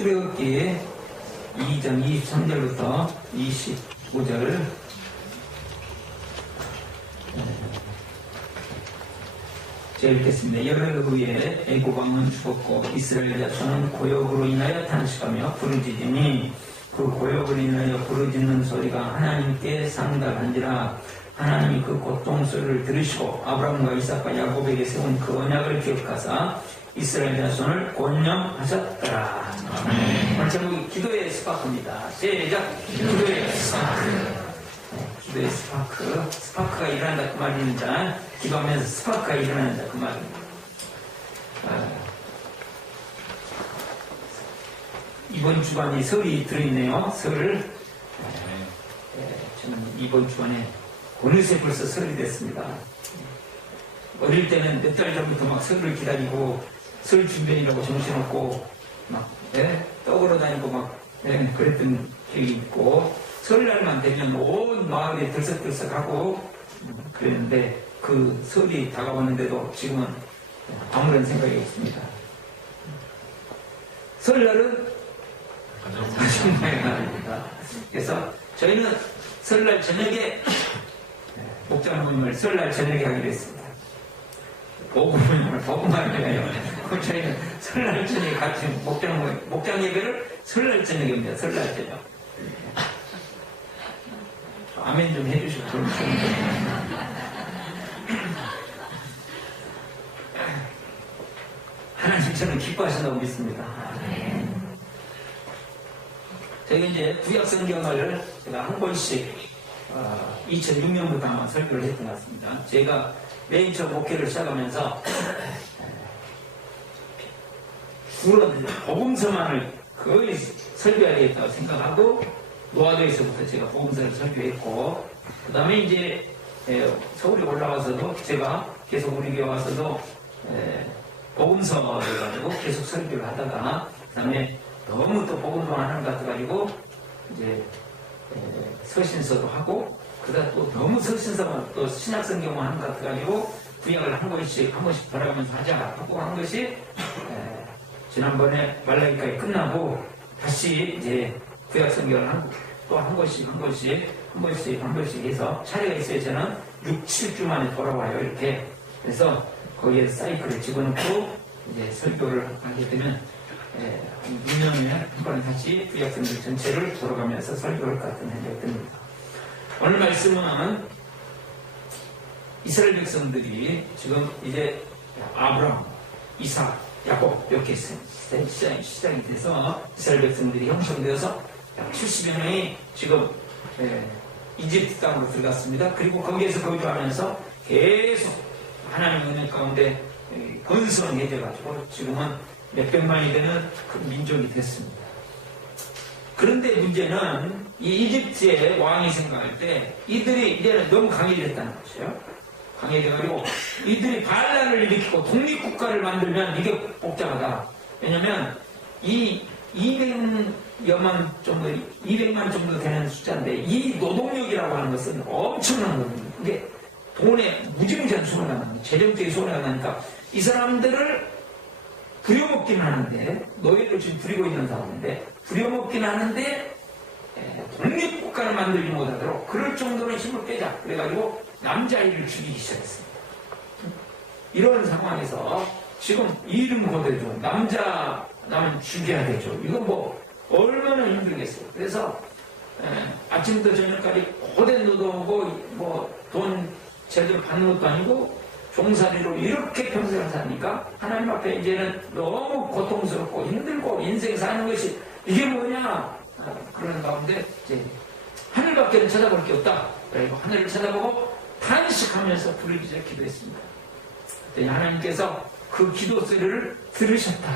출애굽기 2장 23절부터 25절 제가 읽겠습니다. 여러 후에 애굽 왕은 죽었고 이스라엘 자손은 고역으로 인하여 탄식하며 부르짖으니 그 고역으로 인하여 부르짖는 소리가 하나님께 상달한지라 하나님이 그 고통 소리를 들으시고 아브라함과 이삭과 야곱에게 세운 그 언약을 기억하사 이스라엘 자손을 권념하셨더라. 제목이 기도의 스파크입니다. 시작! 기도의 스파크. 네, 기도의 스파크. 스파크가 일어난다 그 말입니다. 기도하면서 스파크가 일어난다 그 말입니다. 아, 이번 주간에 설이 들어있네요. 설을. 네, 저는 이번 주간에 어느새 벌써 설이 됐습니다. 어릴 때는 몇 달 전부터 막 설을 기다리고 설 준비이라고 정신없고 막 예? 떠걸어 다니고 막 예, 그랬던 기억이 있고 설날만 되면 온 마을이 들썩들썩하고 음, 그랬는데 그 설이 다가왔는데도 지금은 아무런 생각이 없습니다. 설날은 가정마의 날입니다. 그래서 저희는 설날 저녁에 목장 모임을 설날 저녁에 하기로 했습니다. 복음 모임을 복음만 해요. 그럼 저희는 설날 저녁에 같이 목장 목장 예배를 설날 저녁입니다. 설날 저녁. 아멘 좀 해주시고 하나님 저는 기뻐하신다고 믿습니다. 저희가 이제 구약 성경을 제가 한 번씩 어, 2006년부터 아마 설교를 했던 것 같습니다. 제가 메인 처음 목회를 시작하면서 주로 복음서만을 거의 설교해야 되겠다고 생각하고 노아도에서부터 제가 복음서를 설교했고 그 다음에 이제 에, 서울에 올라와서도 제가 계속 우리 교회 와서도 에, 복음서를 가지고 계속 설교를 하다가 그 다음에 너무 또 복음서만 하는 것 같아가지고 이제 에, 서신서도 하고 그다음 또 너무 서신서만 또 신약성경만 하는 것 같아가지고 구약을 한 번씩 한 번씩 돌아가면서 하자 하고 한 것이 에, 지난번에 말라기까지 끝나고 다시 이제 구약 성경을 또한 번씩 한 번씩 한 번씩 한 번씩 해서 차례가 있어요 저는 6, 7주 만에 돌아와요 이렇게 그래서 거기에 사이클을 집어넣고 이제 설교를 하게 되면 에, 6년에 한 번에 다시 구약 성경 전체를 돌아가면서 설교를 같은 해야 됩니다. 오늘 말씀은 이스라엘 백성들이 지금 이제 아브람, 이삭, 야곱 이렇게 시작이, 시작이 돼서 이스라엘 백성들이 형성되어서 약 70여 명이 지금 에, 이집트 땅으로 들어갔습니다. 그리고 거기에서 거주하면서 계속 하나님 은혜 가운데 건성해져 가지고 지금은 몇백만이 되는 그 민족이 됐습니다. 그런데 문제는 이 이집트의 왕이 생각할 때 이들이 이제는 너무 강해졌다는 것이에요. 강해져가지고 이들이 반란을 일으키고 독립국가를 만들면 이게 복잡하다. 왜냐면 이 200여만 정도, 200만 정도 되는 숫자인데 이 노동력이라고 하는 것은 엄청난 겁니다. 이게 돈에 무지무지한 손해가 납니다. 재정적인 손해가 나니까 이 사람들을 부려먹긴 하는데 노예를 지금 부리고 있는 상황인데 부려먹긴 하는데 독립 국가를 만들지 못하도록 그럴 정도로 힘을 빼자 그래가지고 남자아이를 죽이기 시작했습니다. 이런 상황에서 지금 이름 고대죠. 남자 나면 죽여야 되죠. 이거 뭐 얼마나 힘들겠어요. 그래서 아침부터 저녁까지 고된 노동하고 뭐 돈 제대로 받는 것도 아니고 종살이로 이렇게 평생을 사니까 하나님 앞에 이제는 너무 고통스럽고 힘들고 인생 사는 것이 이게 뭐냐 아, 그런 가운데 이제 하늘밖에는 쳐다볼 게 없다. 그리고 하늘을 쳐다보고 탄식하면서 부르짖어 기도했습니다. 하나님께서 그 기도 소리를 들으셨다.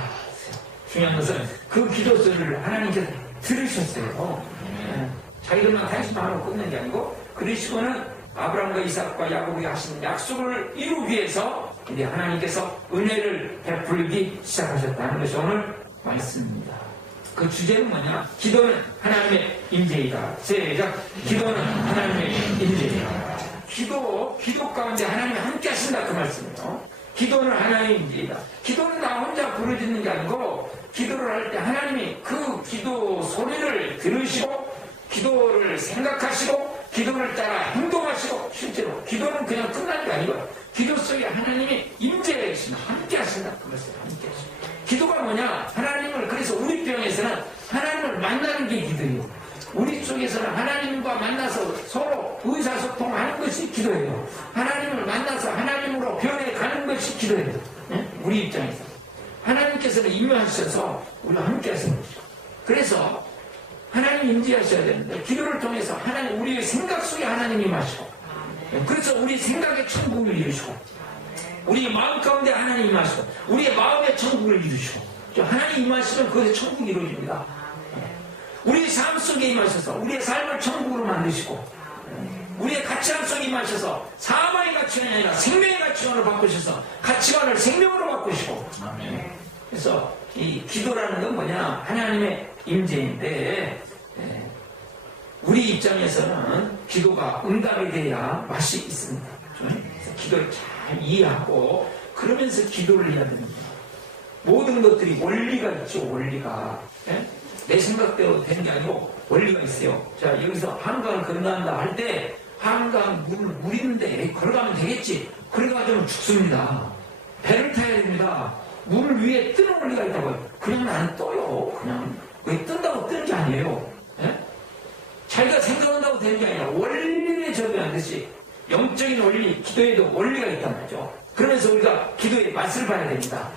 중요한 것은 그 기도 소리를 하나님께서 들으셨어요. 네. 자기들만 탄식만 하고 끝낸 게 아니고 그러시고는 아브라함과 이삭과 야곱이 하신 약속을 이루기 위해서 이제 하나님께서 은혜를 베풀기 시작하셨다는 것이 오늘 말씀입니다. 그 주제는 뭐냐? 기도는 하나님의 임재이다. 시작. 기도는 하나님의 임재이다. 기도, 기도 가운데 하나님이 함께 하신다. 그 말씀이에요. 기도는 하나님의 임재이다. 기도는 나 혼자 부르짖는 게 아니고, 기도를 할 때 하나님이 그 기도 소리를 들으시고 기도를 생각하시고 기도를 따라 행동하시고 실제로 기도는 그냥 끝난 게 아니고 기도 속에 하나님이 임재하시나 함께 하신다 그것을 함께 하신다 기도가 뭐냐? 하나님을 그래서 우리 병에서는 하나님을 만나는 게 기도예요. 우리 쪽에서는 하나님과 만나서 서로 의사소통하는 것이 기도예요. 하나님을 만나서 하나님으로 변해가는 것이 기도예요. 예? 우리 입장에서. 하나님께서는 임하셔서 우리와 함께 하시는 것이죠. 그래서 하나님 임재하셔야 되는데 기도를 통해서 하나님 우리의 생각 속에 하나님이 임하시고 그래서 우리 생각의 천국을 이루시고 우리 마음 가운데 하나님 임하시고 우리의 마음의 천국을 이루시고 저 하나님 임하시면 그것의 천국이 이루어집니다. 우리 삶 속에 임하셔서 우리의 삶을 천국으로 만드시고 우리의 가치관 속에 임하셔서 사망의 가치관이 아니라 생명의 가치관을 바꾸셔서 가치관을 생명으로 바꾸시고. 그래서 이 기도라는 건 뭐냐? 하나님의 임재인데 예, 우리 입장에서는 기도가 응답이 돼야 맛이 있습니다. 그래서 기도를 잘 이해하고 그러면서 기도를 해야 됩니다. 모든 것들이 원리가 있죠. 원리가 예? 내 생각대로 되는 게 아니고 원리가 있어요. 자 여기서 한강을 건너간다 할 때 한강 물 물인데 걸어가면 되겠지. 그래가지고 죽습니다. 배를 타야 됩니다. 물 위에 뜨는 원리가 있다고요. 그냥 안 떠요. 그냥 왜 뜬다고 뜨는 게 아니에요. 예? 자기가 생각한다고 되는 게 아니라 원리에 적용하듯이 영적인 원리, 기도에도 원리가 있단 말이죠. 그러면서 우리가 기도의 맛을 봐야 됩니다.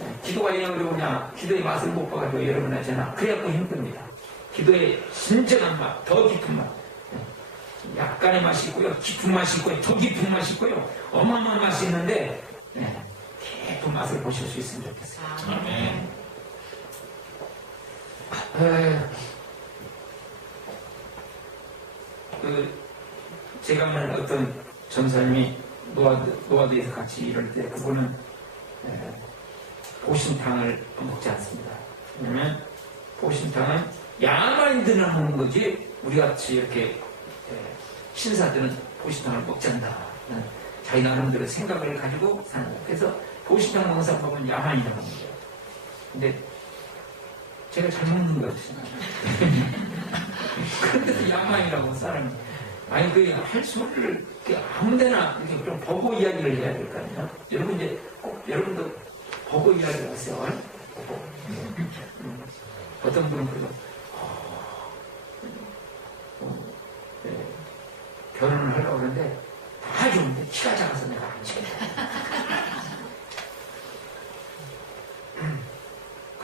예, 기도가 왜 어려우냐? 기도의 맛을 못 봐가지고 여러분 하잖아. 그래갖고 힘듭니다. 기도의 진정한 맛, 더 깊은 맛. 예, 약간의 맛이 있고요. 깊은 맛이 있고요. 더 깊은 맛이 있고요. 어마어마한 맛이 있는데 예, 깊은 맛을 보실 수 있으면 좋겠어요. 아멘. 에, 그 제가 아는 어떤 전사님이 노아드, 노아드에서 같이 일할 때 그분은 에, 보신탕을 먹지 않습니다. 왜냐면 보신탕은 야만인들은 먹는 거지 우리 같이 이렇게 에, 신사들은 보신탕을 먹지 않는다. 는 자기 나름대로 생각을 가지고 사는 거예요. 그래서 보신탕 먹는 사람 보면 야만이라고 하는 거예요. 근데 제가 잘 먹는 거 같잖아요. 그런데도 야만이라고 사람이. 아니, 그 할 소리를 이렇게 아무 데나 이렇게 좀 보고 이야기를 해야 될 거 아니에요? 여러분 이제 꼭 여러분도 보고 이야기를 하세요. 보고. 음. 어떤 분은 그래서, 어, 어, 네, 결혼을 하려고 그러는데 다 좋은데 키가 작아서 내가 안 시켰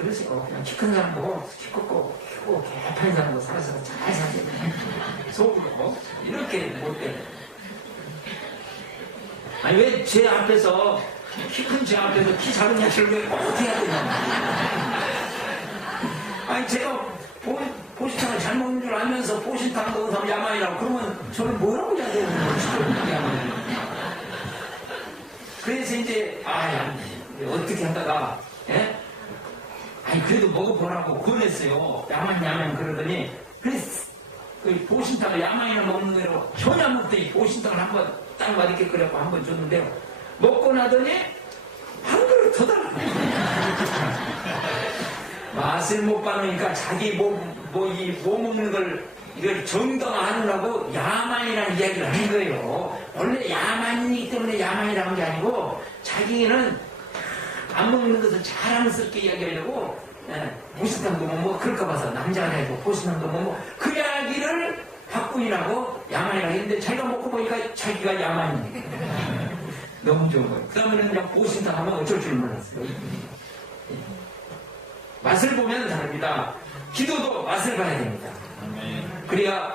다. 그래서 그냥 키 큰 사람 보고 키 컸고 키고 개판인 사람 보고 살아서 잘 사지 속으로 뭐? 이렇게 못돼 아니 왜제 앞에서 키큰제 앞에서 키 작은 야식을 왜꼭 해야 되냐 아니 제가 보, 보신탕을 잘 먹는 줄 알면서 보신탕 먹은 사람 야만이라고 그러면 저를 뭐라고 해야 되는 거지 야만 그래서 이제 아야 어떻게 하다가 예? 아니 그래도 먹어보라고 권했어요. 야만 야만 그러더니 그래서 그 보신탕을 야만이나 먹는 전혀 안 먹더니 보신탕을 한번 딱 맛있게 끓여고 한 번 줬는데요. 먹고 나더니 한 그릇 더 달라고. 맛을 못 받으니까 자기 뭐뭐이 뭐 먹는 걸 이걸 정당화하느라고 야만이라는 이야기를 하는 거예요. 원래 야만이기 때문에 야만이라는 게 아니고 자기는 안 먹는 것을 자랑스럽게 이야기하려고 예, 보신탕도 뭐, 뭐 그럴까 봐서 남자가 되고 보신탕도 뭐, 뭐그 이야기를 바꾸이라고 야만이라 했는데 자기가 먹고 보니까 자기가 야만이 너무 좋은 거예요. 그 다음에는 그냥 보신탕 하면 어쩔 줄 몰랐어요. 예. 맛을 보면 다릅니다. 기도도 맛을 봐야 됩니다. 그래야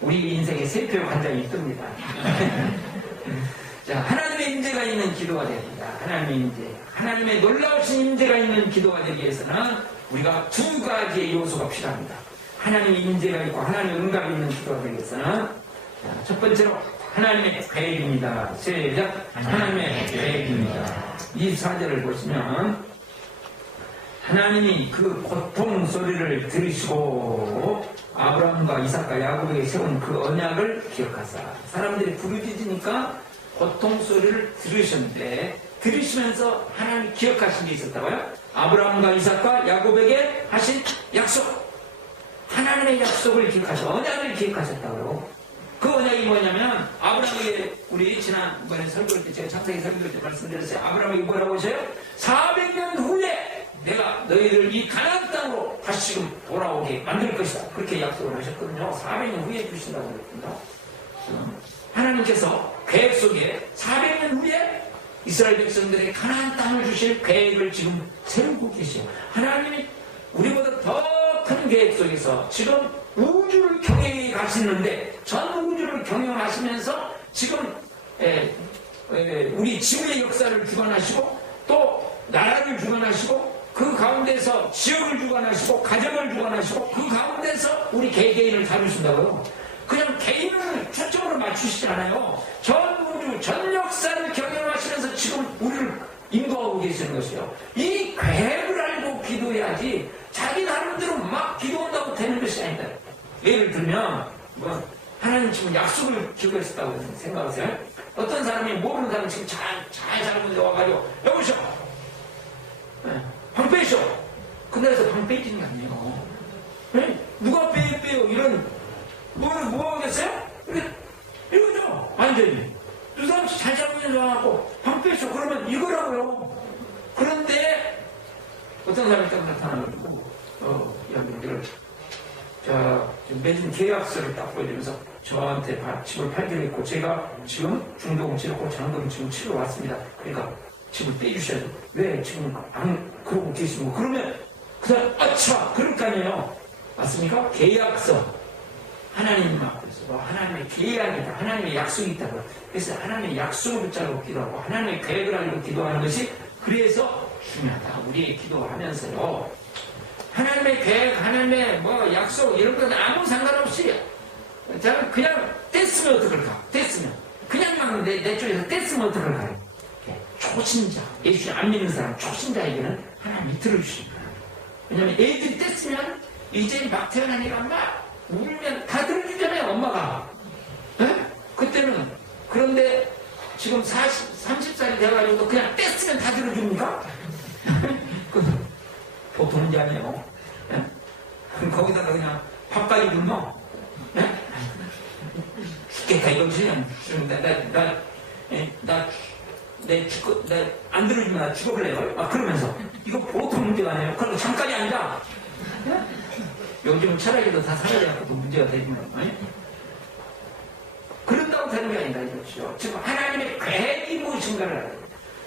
우리 인생에 세표 관장이 뜹니다. 자, 하나님의 임재가 있는 기도가 됩니다. 하나님의 임재. 하나님의 놀라우신 임재가 있는 기도가 되기 위해서는 우리가 두 가지의 요소가 필요합니다. 하나님의 임재가 있고 하나님의 응답이 있는 기도가 되기 위해서는 자, 첫 번째로 하나님의 계획입니다. 시작. 하나님의 계획입니다. 24절을 보시면 하나님이 그 고통 소리를 들으시고 아브라함과 이삭과 야곱에게 세운 그 언약을 기억하사 사람들이 부르짖으니까 고통 소리를 들으셨는데 들으시면서 하나님 기억하신 게 있었다고요? 아브라함과 이삭과 야곱에게 하신 약속. 하나님의 약속을 기억하셔. 언약을 기억하셨다고요. 그 언약이 뭐냐면 아브라함에게 우리 지난번에 설교할 때 제가 창세기 설교할 때 말씀드렸어요. 아브라함에게 뭐라고 하셔요? 400년 후에 내가 너희를 이 가나안 땅으로 다시금 돌아오게 만들 것이다. 그렇게 약속을 하셨거든요. 400년 후에 주신다고 그랬습니다. 하나님께서 계획 속에 400년 후에 이스라엘 백성들의 가나안 땅을 주실 계획을 지금 세우고 계시요. 하나님이 우리보다 더 큰 계획 속에서 지금 우주를 경영해 가시는데 전 우주를 경영하시면서 지금 에, 에, 우리 지구의 역사를 주관하시고 또 나라를 주관하시고 그 가운데서 지역을 주관하시고 가정을 주관하시고 그 가운데서 우리 개개인을 다루신다고요. 그냥 개인을 초점으로 맞추시지 않아요. 전 우주, 전 역사를 경영하시면서 지금 우리를 인도하고 계시는 것이요. 이 계획을 알고 기도해야지 자기 나름대로 막 기도한다고 되는 것이 아니다. 예를 들면 뭐 하나님 지금 약속을 기록했다고 생각하세요? 어떤 사람이 모르는 사람이 지금 잘, 잘 살고 와가지고 여보시오! 네, 방 빼시오! 그날에서 방 빼지는 게 아니에요. 네? 누가 빼, 빼요? 이런 뭐는 뭐 이렇게 이거죠. 완전히. 두 사람씩 잘 살고 있는 사람하고 방 빼시오. 그러면 이거라고요. 그런데 어떤 사람이 딱 나타나가지고 어, 여러분들 자, 매진 계약서를 딱 보여주면서 저한테 바- 집을 팔기로 했고 제가 지금 중도금 치렀고 장도금 지금 치러 왔습니다. 그러니까 집을 빼주셔야 돼. 왜 지금 안 그러고 계시고 그러면 그 사람 아차 그럴 거 아니에요. 맞습니까? 계약서 하나님 앞 에서 뭐 하나님의 계약이다. 하나님의 약속이 있다고. 그래서 하나님의 약속을 붙잡고 기도하고 하나님의 계획을 알고 기도하는 것이 그래서 중요하다. 우리 기도하면서요. 하나님의 계획, 하나님의 뭐 약속 이런 건 아무 상관없이 저는 그냥 뗐으면 어떡할까? 뗐으면 그냥 막 내, 내 쪽에서 뗐으면 어떡할까요? 이렇게 초신자, 예수 안 믿는 사람 초신자에게는 하나님이 들어주십니다. 왜냐면 애들이 뗐으면 이제 막 애가 막 울면 다 들어주잖아요, 엄마가. 에? 그때는 그런데 지금 40, 30살이 돼가지고 그냥 뗐으면 다 들어줍니까? 그 보통 문제 아니에요. 예? 거기다가 그냥 밥까지 굶어. 예? 죽겠다 이거지. 나, 나, 나, 예? 나, 내 죽고, 나안 들어주면 나 죽어볼래요. 아, 그러면서. 이거 보통 문제가 아니에요. 그리고 잠깐이 아니라. 예? 요즘은 철학에도 다 사회자갖고 문제가 되지만. 예? 그런다고 되는 게 아니다 이거죠. 지금 하나님의 계획이 무엇인가를 알아야.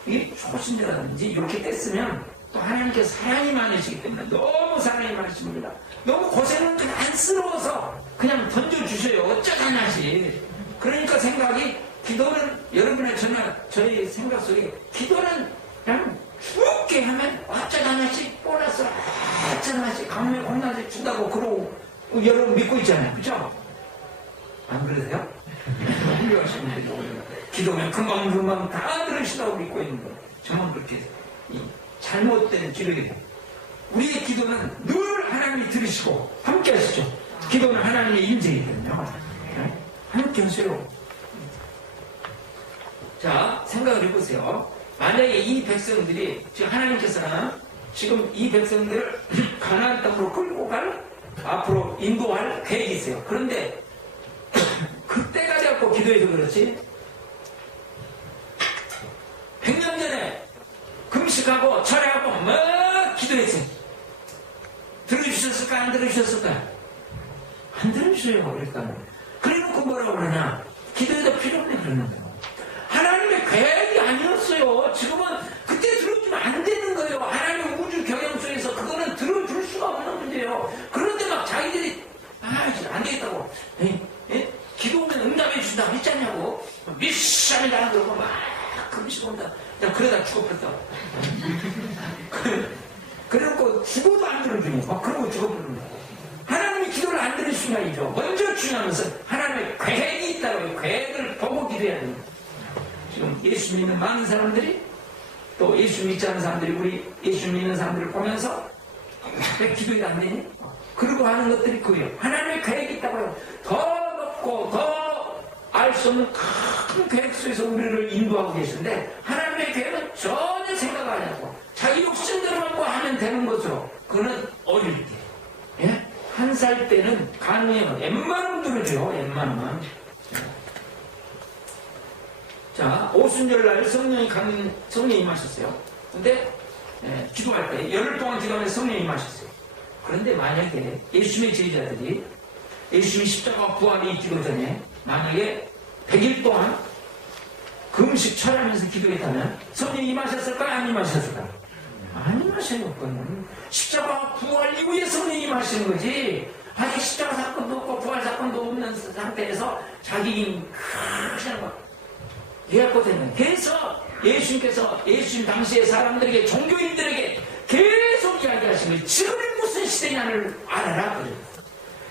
이게 초신자라든지 이렇게 뗐으면 또 하나님께서 사랑이 많으시기 때문에 너무 사랑이 많으십니다. 너무 고생은 그냥 안쓰러워서 그냥 던져주셔요. 어쩌다냐시. 그러니까 생각이 기도는 여러분의 전화 저희 생각 속에 기도는 그냥 죽게 하면 어쩌다냐시 보너스 어 쩌다냐시 강매 공나지 준다고 그러고 여러분 믿고 있잖아요. 그죠? 안 그러세요? 훌륭하신 오면 기도면 금방금방 다 들으시다고 믿고 있는 거예요. 저만 그렇게 이 잘못된 기도예요. 우리의 기도는 늘 하나님이 들으시고 함께 하시죠. 기도는 하나님의 임재이거든요. 네? 함께 하세요. 자, 생각을 해보세요. 만약에 이 백성들이, 지금 하나님께서는 지금 이 백성들을 가나안 땅으로 끌고 갈, 앞으로 인도할 계획이 있어요. 그런데 그때가 되었고 기도해서 그렇지. 100년 전에 금식하고 철회하고 막 기도했어요. 들어주셨을까? 안 들어주셨을까? 안 들어주셔요. 그러니까. 그래놓고 뭐라고 그러냐? 기도해도 필요 없네 그러는 거예요. 하나님의 계획이 아니었어요. 지금은 아, 이제 안 되겠다고. 에? 에? 기도하면 응답해 준다 했잖냐고. 미션이 나는 그러고 막 금식 온다. 야, 그러다 죽어버렸다. 그래놓고 죽어도 안 들어주니. 막 그러고 죽어버리는 거 하나님이 기도를 안 들으시면 아니죠. 먼저 것은 하나님의 계획이 있다고 계획을 보고 기도해야 됩니다. 지금 예수 믿는 많은 사람들이 또 예수 믿지 않는 사람들이 우리 예수 믿는 사람들을 보면서 왜 기도가 안 되니? 그러고 하는 것들이 그거예요. 하나님의 계획이 있다고요. 더 높고 더 알 수 없는 큰 계획 속에서 우리를 인도하고 계신데 하나님의 계획은 전혀 생각 안 하고 자기 욕심대로만 뭐 되는 것으로 그거는 어릴 때. 예? 한 살 때는 가능해요. 웬만하면 들어줘요. 웬만하면. 자, 오순절날 성령이 강, 성령이 임하셨어요. 근데, 예, 기도할 때, 열흘 동안 기도하면서 성령이 임하셨어요. 그런데 만약에 예수님의 제자들이 예수님이 십자가 부활이 있기도 전에 만약에 100일 동안 금식 철하면서 기도했다면 성령이 임하셨을까? 안 임하셨을까? 안 임하셔요, 그거는. 십자가 부활 이후에 성령이 임하시는 거지. 아직 십자가 사건도 없고 부활 사건도 없는 상태에서 자기 그냥 막 예약거든요. 그래서 예수님께서 예수님 당시의 사람들에게 종교인들에게 계속 이야기하신 거예요. 무슨 시대냐를 알아라.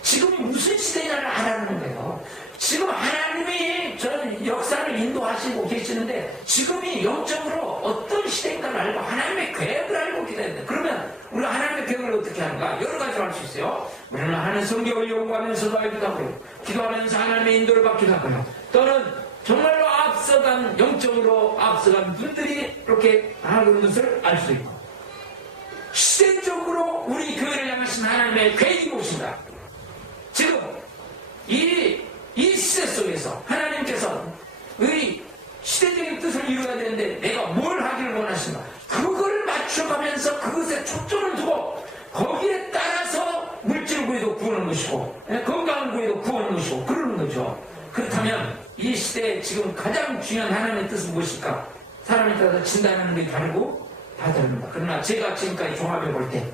지금이 무슨 시대냐를 알아라는 거예요. 지금 하나님이 저는 역사를 인도하시고 계시는데 지금이 영적으로 어떤 시대인가를 알고 하나님의 계획을 알고 돼. 그러면 우리가 하나님의 계획을 어떻게 하는가? 여러 가지로 할 수 있어요. 우리는 하는 성경을 연구하면서도 알기도 하고요. 기도하면서 하나님의 인도를 받기도 하고요. 또는 정말로 앞서간 영적으로 앞서간 분들이 이렇게 하는 것을 알 수 있고 시대적으로 우리 교회를 향하신 하나님의 계획이 무엇인가? 지금 이, 이 시대 속에서 하나님께서 우리 시대적인 뜻을 이루어야 되는데 내가 뭘 하기를 원하신가? 그걸 맞춰가면서 그것에 초점을 두고 거기에 따라서 물질 구해도 구하는 것이고 예, 건강을 구해도 구하는 것이고 그러는 거죠. 그렇다면 이 시대에 지금 가장 중요한 하나님의 뜻은 무엇일까? 사람에 따라서 진단하는 게 다르고 다 다릅니다. 그러나 제가 지금까지 종합해 볼 때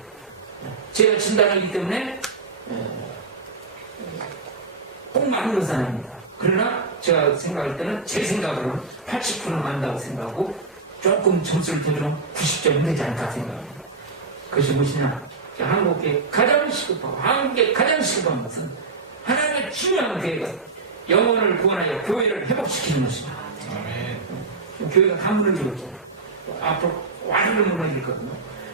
제가 진단하기 때문에 꼭 맞는 것은 아닙니다. 그러나 제가 생각할 때는 제 생각으로는 80%는 맞다고 생각하고 조금 점수를 두면 90점이 되지 않을까 생각합니다. 그것이 무엇이냐? 한국에 가장 시급하고 한국에 가장 시급한 것은 하나님의 중요한 계획은 영혼을 구원하여 교회를 회복시키는 것입니다. 교회가 다 무너지고 있잖아요. 앞으로 완전히 무너질 거거든요.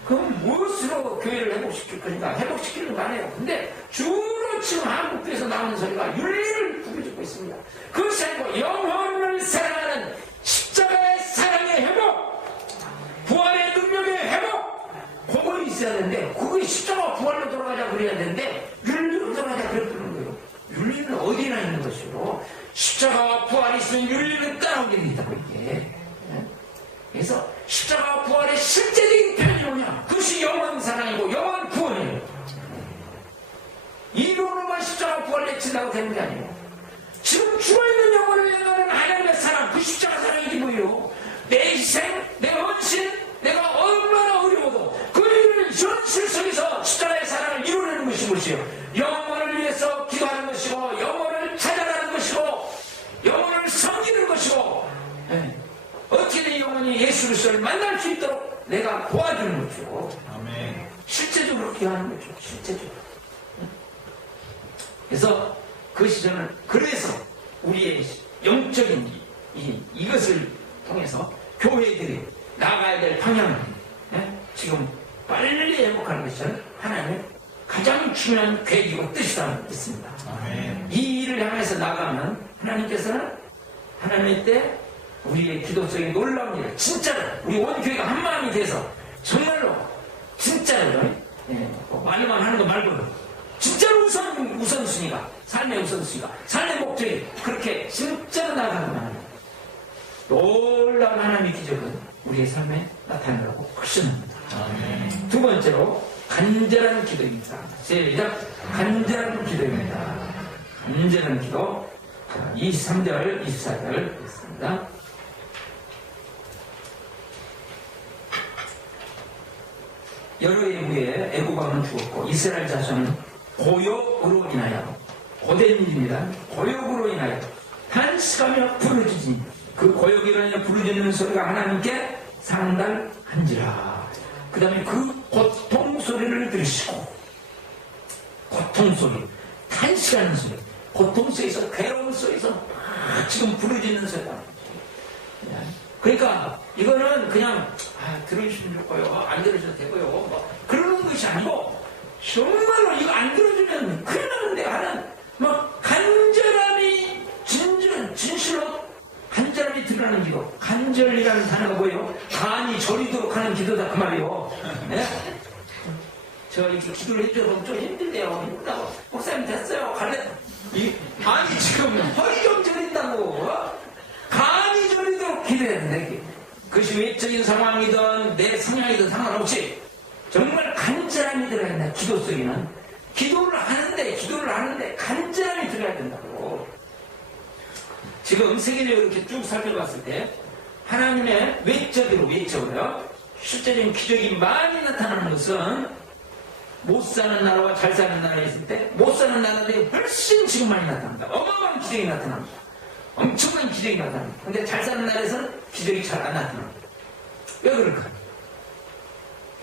그럼 무엇으로 교회를 회복시킬 것인가? 회복시키는 거 아니에요. 근데 주로 지금 한국교에서 나오는 소리가 윤리를 부르짖고 있습니다. 그것이 아니고 영혼을 사랑하는 십자가의 사랑의 회복! 부활의 능력의 회복! 그거 있어야 되는데, 그게 십자가 부활로 돌아가자 그래야 되는데, 윤리로 돌아가자 그래 부르는 거예요. 윤리는 어디나 있는 것이고, 십자가와 부활이 있으면 윤리는 따라오게 돼 있다고, 이게. 예? 그래서 십자가와 부활의 실제적인 표현이 뭐냐? 그것이 영원 사랑이고 영원 구원이에요. 이론으로만 십자가 부활 내친다고 되는 게 아니에요. 지금 죽어있는 영혼을 향하는 하나님의 사랑, 그 십자가 사랑이 뭐예요? 내 희생, 내 헌신, 내가 얼마나 어려워도 그 일을 현실 속에서 십자가의 사랑을 이루려는 것이 무엇이에요? 영혼을 위해서 기도하는 것이고 영혼을 찾아가는 것이고 영혼을 섬기는 것이고 예. 어떻게든 영혼이 예수 그리스도를 만날 수 있도록 내가 도와주는 것이고 아멘. 실제적으로 그렇게 하는 거죠. 실제적으로. 그래서 그것이 저는 그래서 우리의 영적인 이, 이것을 통해서 교회들이 나가야 될 방향을 예? 지금 빨리 회복하는 것이 저는 하나님의 가장 중요한 계획이고 뜻이라고 믿습니다. 아멘. 이 일을 향해서 나가면 하나님께서는 하나님의 때 우리의 기도 속에 놀라운 일을 진짜로 우리 온 교회가 한 마음이 돼서 정말로 진짜로 예, 뭐 말로만 하는 거 말고는 진짜로 우선 우선순위가 삶의 우선순위가 삶의 목적이 그렇게 진짜로 나가는 하나님 놀라운 하나님의 기적은 우리의 삶에 나타나고 확신합니다. 아멘. 두 번째로 간절한 기도입니다. 시작. 간절한 기도입니다. 간절한 기도. 23절, 24절 있습니다. 여러 해 후에 애고방은 죽었고 이스라엘 자손은 고욕으로 인하여 고된 일입니다. 고욕으로 인하여 한식하며 부르짖으니 그 고욕으로 인하여 부르짖는 소리가 하나님께 상달한지라. 그 다음에 그 고통 소리를 들으시고 고통 소리, 탄식하는 소리, 고통 속에서 괴로움 속에서 막 지금 부르짖는 소리가 그러니까 이거는 그냥 아, 들어주시면 좋고요, 안 들어주셔도 되고요, 뭐 그러는 것이 아니고 정말로 이거 안 들어주면 큰일 나는데 하는 막 간절함이 진전 진실로 간절함이 드러나는 기도. 간절이라는 단어가 뭐예요? 간이 저리도록 하는 기도다 그 말이에요. 예? 저 이렇게 기도를 해줘서 좀 힘들대요. 힘들다고. 목사님 됐어요. 갈래? 이, 아니, 지금 허리 좀 저린다고. 어? 감히 저리도록 기도해야 된다. 그것이 외적인 상황이든 내 성향이든 상관없이 정말 간절함이 들어야 된다. 기도 속에는. 기도를 하는데, 기도를 하는데 간절함이 들어야 된다고. 지금 세계적으로 이렇게 쭉 살펴봤을 때 하나님의 외적으로 외적으로요 실제적인 기적이 많이 나타나는 것은 못 사는 나라와 잘 사는 나라에 있을 때 못 사는 나라들이 훨씬 지금 많이 나타납니다. 어마어마한 기적이 나타납니다. 엄청난 기적이 나타납니다. 근데 잘 사는 나라에서는 기적이 잘 안 나타납니다. 왜 그럴까?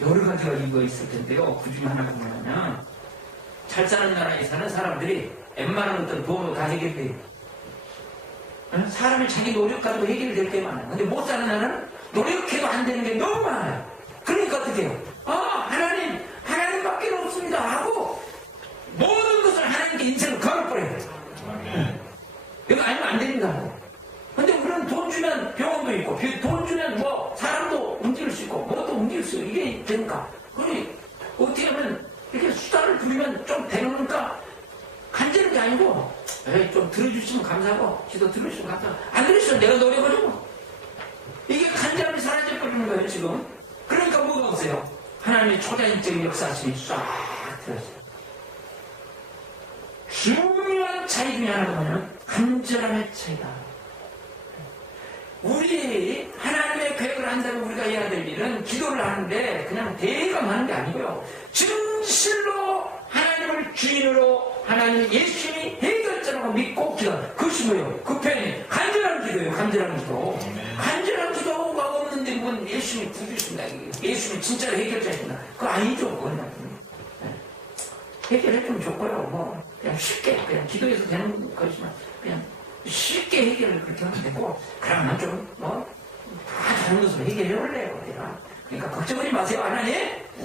여러 가지가 이유가 있을 텐데요. 그 중에 하나가 뭐냐면 잘 사는 나라에 사는 사람들이 웬만한 것들 돈으로 다 해결돼요. 어? 사람이 자기 노력 가지고 해결될 게 많아요. 근데 못 사는 나라는 노력해도 안 되는 게 너무 많아요. 그러니까 어떻게 해요? 아, 하나님, 하나님밖에 없습니다. 하고 모든 것을 하나님께 인생을 걸어버려요. 이거 아니면 안 됩니다. 근데 우리는 돈 주면 병원도 있고, 비- 돈 주면 뭐, 사람도 움직일 수 있고, 뭐도 움직일 수 있고, 이게 되니까. 우리, 어떻게 하면, 이렇게 수다를 부리면 좀 되는가? 간절한 게 아니고, 에이, 좀 들어주시면 감사하고, 기도 들어주시면 감사하고, 안 들으시면 내가 노력하려고. 이게 간절함이 사라져버리는 거예요, 지금. 그러니까 뭐가 없어요? 하나님의 초자연적인 역사심이 싹 들어있어요. 중요한 차이 중에 하나가 뭐냐면, 간절함의 차이다. 우리 하나님의 계획을 한다고 우리가 해야 될 일은 기도를 하는데 그냥 대감하는 게 아니고요. 진실로 하나님을 주인으로 하나님 예수님이 해결자라고 믿고 기도. 그것이 뭐예요? 그 표현이 간절한 기도. 간절한 기도가 없는데 뭔 예수님이 구주신다. 예수님이 진짜로 해결자신다. 그거 아니죠. 그건. 해결해주면 좋고요. 뭐 그냥 쉽게 그냥 기도해서 되는 것이지만 그냥 쉽게 해결을 그렇게 하면 되고 그러면 좀뭐다 다른 것으로 해결해 올래요. 내가 그러니까 걱정하지 마세요. 하나님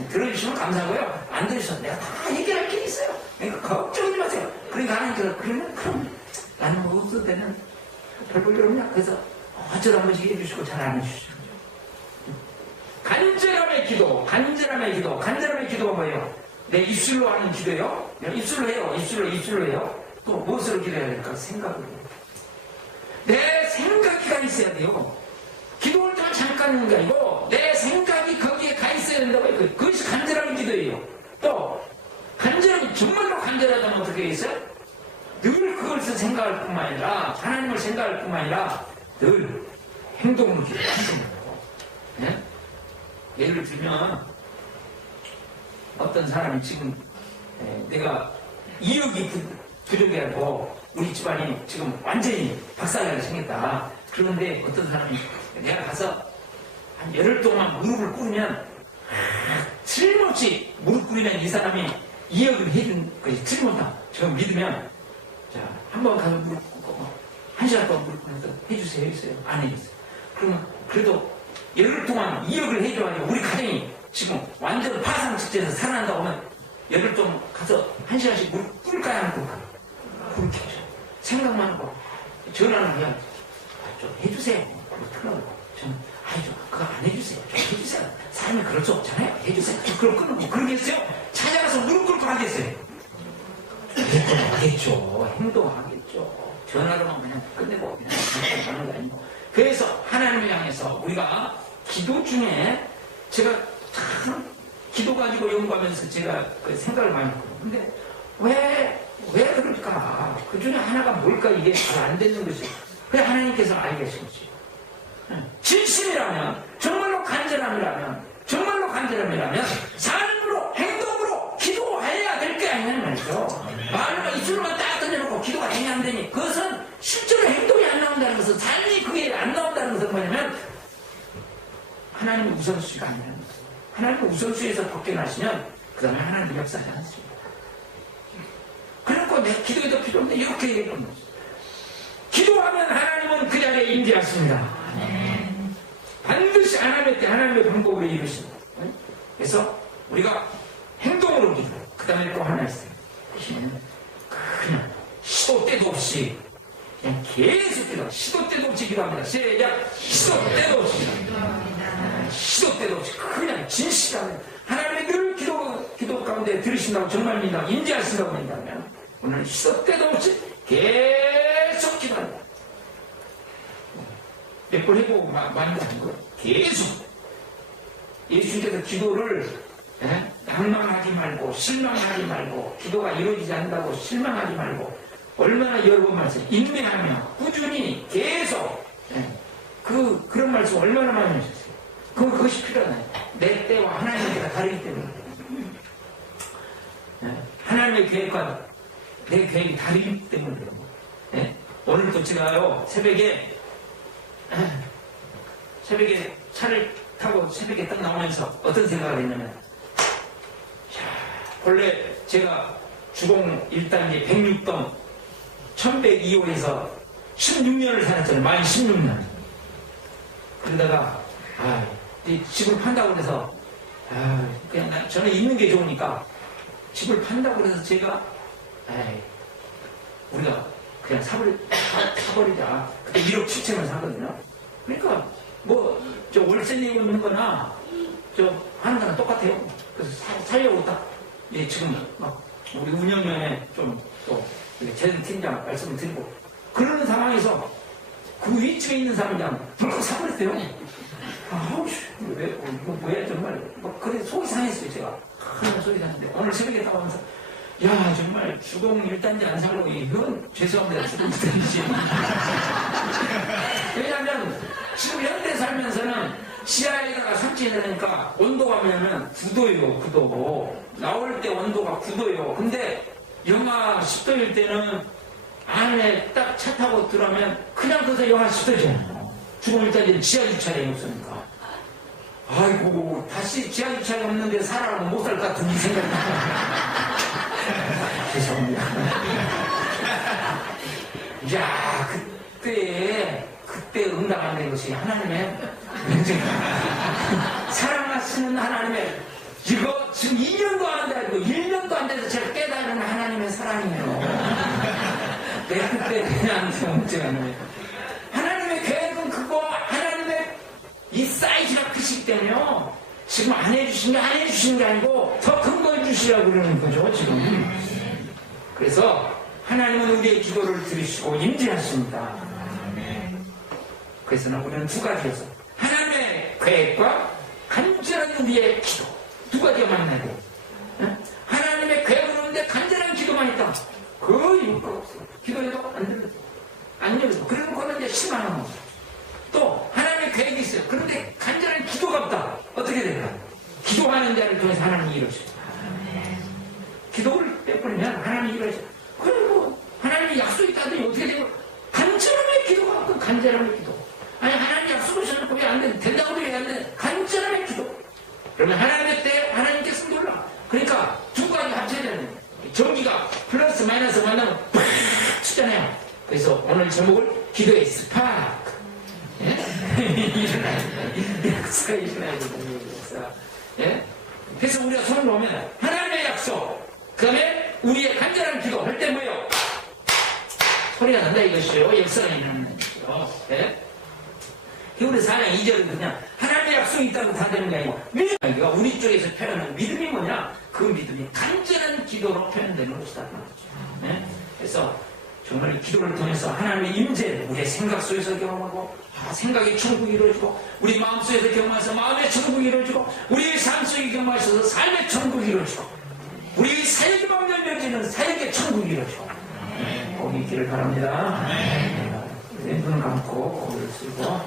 들어주시면 감사하고요. 안 들으셔도 내가 다 해결할 게 있어요. 그러니까 걱정하지 마세요. 그러니까 하나님께서 그러면 그럼 나는 뭐 없어도 되는 일 없냐? 그래서 어쩌다 한 번씩 해주시고 잘 안 해주시죠. 간절함의 기도, 간절함의 기도, 간절함의 기도가 뭐예요? 내 입술로 하는 기도예요? 입술로 해요. 입술로, 입술로 해요. 또 무엇으로 기도해야 될까? 생각으로. 내 생각이 가 있어야 돼요. 기도를 좀 잠깐 하는 게 아니고 내 생각이 거기에 가 있어야 된다고 해요. 그것이 간절한 기도예요. 또 간절함이 정말로 간절하다면 어떻게 있어요? 늘 그것을 생각할 뿐만 아니라 하나님을 생각할 뿐만 아니라 늘 행동으로 기도하는 거예요. 네? 예를 들면 어떤 사람이 지금 에, 내가 이역이 부- 부족해하고 우리 집안이 지금 완전히 박살나게 생겼다. 그런데 어떤 사람이 내가 가서 한 열흘 동안 무릎을 꿇으면 아, 틀림없이 무릎 꿇으면 이 사람이 이역을 해준 것이 틀림없다. 저 믿으면 자, 한번 가서 무릎 꿇고 뭐한 시간 동안 무릎 꿇면서 해주세요, 해주세요. 안 해줬어요. 그러면 그래도 열흘 동안 이역을 해줘가지고 우리 가정이 지금 완전 파상 직전에서 살아난다고 하면 열흘 동안 가서 한 시간씩 무릎 꿇을까요, 안 꿇을까요? 그렇게 해줘. 생각만 하고 전화를 하면 아, 좀 해주세요. 그러고 저는 아니 좀 그거 안 해주세요. 좀 해주세요. 사람이 그럴 수 없잖아요. 해주세요. 그걸 끊고 그러겠어요? 찾아가서 무릎 꿇고 하겠어요. 행동하겠죠. 행동하겠죠. 전화로만 그냥 끝내고 그냥 하는 게 아니고. 그래서 하나님을 향해서 우리가 기도 중에 제가 참 기도 가지고 연구하면서 제가 그 생각을 많이 했거든요. 근데 왜, 왜 그럴까? 그 중에 하나가 뭘까? 이게 잘 안 되는 것이. 그래 하나님께서 알게 하신 거지. 진심이라면, 정말로 간절함이라면, 정말로 간절함이라면, 삶으로, 행동으로 기도해야 될 게 아니냐는 말이죠. 말로만 입술로만 딱 던져놓고 기도가 되냐 안 되니, 그것은 실제로 행동이 안 나온다는 것은, 삶이 그게 안 나온다는 것은 뭐냐면, 하나님 우선수가 아니라는 거예요. 하나님 우선수에서 벗겨나시면, 그 다음에 하나님 역사하지 않습니다. 그러니까 내 기도에도 필요한데, 이렇게 얘기하는 거죠. 기도하면 하나님은 그 자리에 임재하십니다. 반드시 하나님의 때 하나님의 방법으로 이루십니다. 네? 그래서 우리가 행동으로 기도. 그 다음에 또 하나 있어요. 그것은 그냥 시도 때도 없이 그냥 계속 기도. 시도 때도 없이 기도합니다. 시작. 시도 때도 없이. 시도 때도 없이 그냥 진실하게 하나님의 늘 기도 기도 가운데 들으신다고 정말 믿는다고 인지하신다고 믿는다면 오늘 시도 때도 없이 계속 기도한다. 몇 번 해보고 마- 많이 하는 거예요. 계속. 예수님께서 기도를 예? 낭망하지 말고 실망하지 말고 기도가 이루어지지 않는다고 실망하지 말고 얼마나 여러 번 말씀 인내하며 꾸준히 계속 예? 그 그런 말씀 얼마나 많이 하셨어요. 그 그것이 필요하다. 내 때와 하나님의 때가 다르기 때문에 예? 하나님의 계획과 내 계획이 다르기 때문에 그런 거예요. 예? 오늘도 제가요 새벽에 새벽에 차를 타고 새벽에 딱 나오면서 어떤 생각을 했냐면 야, 원래 제가 주공 1단계 106동 1102호에서 16년을 살았잖아요. 만 16년. 그러다가 아, 이 집을 판다고 그래서 아, 그냥 나- 저는 있는 게 좋으니까 집을 판다고 그래서 제가 에이, 우리가 그냥 사버리, 사, 사버리자. 그때 1억 7천을 사거든요. 그러니까 뭐 저 월세 내고 있는 거나 저 하는 거랑 똑같아요. 그래서 사, 살려고 딱 예, 지금 막 우리 운영면에 좀 또 재정 팀장 말씀을 드리고 그러는 상황에서 그 위치에 있는 사람이랑 불컥 사버렸어요. 아우, 씨, 이거 왜, 어, 이거 뭐야, 정말. 막, 그래, 속이 상했어요, 제가. 큰 속이 상했는데. 오늘 새벽에 나오면서, 야, 정말, 주공 1단지 안 살고, 이건 죄송합니다, 주공 1단지. 왜냐면, 지금 현대 살면서는 지하에다가 설치해놓으니까 온도가 면은 9도예요, 9도. 나올 때 온도가 9도예요. 근데 영하 10도일 때는 안에 딱 차 타고 들어오면 그냥 그서 영하 10도잖아요. 주공 1단지는 지하 주차장이 없으니까. 아이고, 다시 지하 주차장 없는데 살아가면 못 살 것 같은 이 생각이 죄송합니다. 야, 그때, 그때 응답하는 것이 하나님의. 사랑하시는 하나님의, 이거 지금 2년도 안 되고 1년도 안 돼서 제가 깨달은 하나님의 사랑이에요. 그냥 문제가 아니에요. 하나님의 계획은 그거, 하나님의 이 사이즈가 크시기 때문에요. 지금 안 해주신 게 안 해주신 게 아니고 더 큰 거 해주시라고 그러는 거죠, 지금. 그래서 하나님은 우리의 기도를 들으시고 임재하십니다. 그래서 우리는 두 가지에서 하나님의 계획과 간절한 우리의 기도 만나야 돼요. 예? 하나님의 없는데 간절한 기도만 있다. 그 이유가 없어요. 기도해도 안 들려도 안 열려도 그러면 그거는 이제 실망하는 거죠. 또 하나님의 계획이 있어요. 그런데 간절한 기도가 없다. 어떻게 될까? 기도하는 자를 통해서 하나님이 이루어져요. 기도를 빼버리면 하나님이 이루어져. 그리고 하나님이 약속이 있다더니 어떻게 되고 간절함의 기도가 없고 간절함의 기도. 아니 하나님 약속을 주셨고 왜안 돼? 된다고 왜안 돼? 간절함의 기도. 그러면 하나님의 때 하나님께서 놀라. 그러니까 두 가지 합쳐야 되는 거예요. 전기가 플러스 마이너스 만나면 팍 치잖아요. 그래서 오늘 제목을 기도의 스파크. 역사가 일어나야 역사. 예? 그래서 우리가 손을 놓으면 하나님의 약속, 그 다음에 우리의 간절한 기도 할 때 뭐예요? 소리가 난다 이것이요. 역사가 일어나는 것이요. 예? 우리 사랑 2절은 그냥 하나님의 약속이 있다고 다 되는 게 아니고 믿음이 우리 쪽에서 표현하는 믿음이 뭐냐? 그 믿음이 간절한 기도로 표현되는 것이다. 예? 그래서 정말 이 기도를 통해서 하나님의 임재 우리의 생각 속에서 경험하고 아, 생각의 천국이 이루어지고 우리 마음 속에서 경험해서 마음의 천국이 이루어지고 우리의 삶 속에 경험하셔서 삶의 천국이 이루어지고 우리 사역의 방 열려지는 사역의 천국이 이루어지고 거기 있기를 바랍니다. 네, 눈을 감고 고개를 쓰고